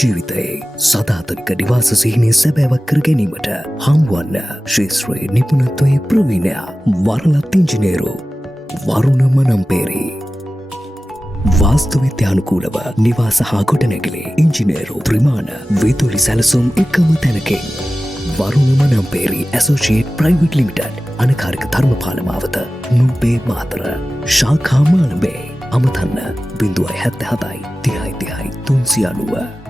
ජීවිතයේ සදාතනික නිවාස සිහිනය සැබෑවක් කර ගැනීමට හමුවන්න ශේත්‍රයේ නිපුණත්වයේ ප්‍රවීණයා වරලත් ඉංජිනේරු වරුණ මනම්පේරි. වාස්තුවිද්‍යානුකූලව නිවාස හා ගොඩනැගිලි ඉංජිනේරු ත්‍රිමාණ විදුලි සැලසුම් එකම තැනකින් වරුණ Manamperi associate private limited අනකාරික Dharmapala මාවත නුඹේ මාතර ශාඛා මාළඹේ අමතන්න 077 30 30 390